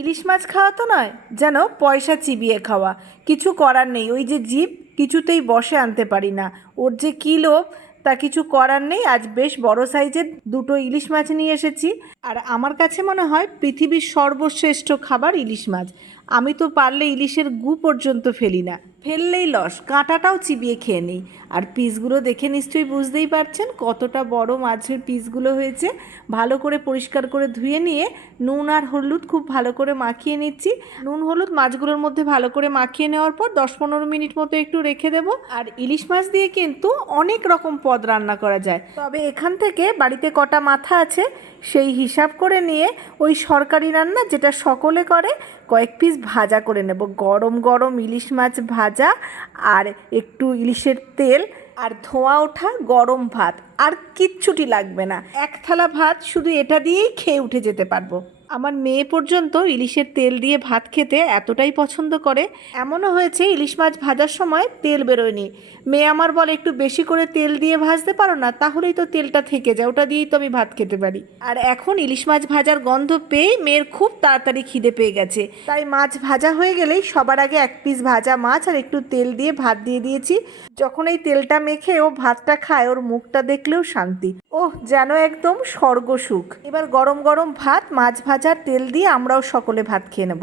ইলিশ মাছ খাওয়া তো নয়, যেন পয়সা চিবিয়ে খাওয়া। কিছু করার নেই, ওই যে জিভ কিছুতেই বসে আনতে পারি না। ওর যে কী লোভ, তা কিছু করার নেই। আজ বেশ বড় সাইজের দুটো ইলিশ মাছ নিয়ে এসেছি। আর আমার কাছে মনে হয় পৃথিবীর সর্বশ্রেষ্ঠ খাবার ইলিশ মাছ। আমি তো পারলে ইলিশের গু পর্যন্ত ফেলি না, ফেললেই লস, কাঁটাটাও চিবিয়ে খেয়ে নিই। আর পিসগুলো দেখে নিশ্চয়ই বুঝতেই পারছেন কতটা বড় মাছের পিসগুলো হয়েছে। ভালো করে পরিষ্কার করে ধুয়ে নিয়ে নুন আর হলুদ খুব ভালো করে মাখিয়ে নিচ্ছি। নুন হলুদ মাছগুলোর মধ্যে ভালো করে মাখিয়ে নেওয়ার পর 10-15 মিনিট মতো একটু রেখে দেবো। আর ইলিশ মাছ দিয়ে কিন্তু অনেক রকম পদ রান্না করা যায়, তবে এখান থেকে বাড়িতে কটা মাথা আছে সেই হিসাব করে নিয়ে ওই সরকারি রান্না যেটা সকলে করে, কয়েক পিস ভাজা করে নেব। গরম গরম ইলিশ মাছ ভাজা আর একটু ইলিশের তেল আর ধোঁয়া ওঠা গরম ভাত, আর কিচ্ছুটি লাগবে না। এক থালা ভাত শুধু এটা দিয়েই খেয়ে উঠে যেতে পারবো। আমার মেয়ে পর্যন্ত ইলিশের তেল দিয়ে ভাত খেতে এতটাই পছন্দ করে, এমনও হয়েছে ইলিশ মাছ ভাজার সময় তেল বেরোয়নি। মেয়ে আমার বলে, একটু বেশি করে তেল দিয়ে ভাজতে পারো না, তাহলেই তো তেলটা থেকে যায়, ওটা দিয়েই তো আমি ভাত খেতে পারি। আর এখন ইলিশ মাছ ভাজার গন্ধ পেয়ে মেয়ের খুব তাড়াতাড়ি খিদে পেয়ে গেছে, তাই মাছ ভাজা হয়ে গেলেই সবার আগে এক পিস ভাজা মাছ আর একটু তেল দিয়ে ভাত দিয়ে দিয়েছি। যখন এই তেলটা মেখে ও ভাতটা খায়, ওর মুখটা দেখলেও শান্তি। ওহ, যেন একদম স্বর্গসুখ। এবার গরম গরম ভাত, মাছ ভাজার তেল দিয়ে আমরাও সকলে ভাত খেয়ে নেব।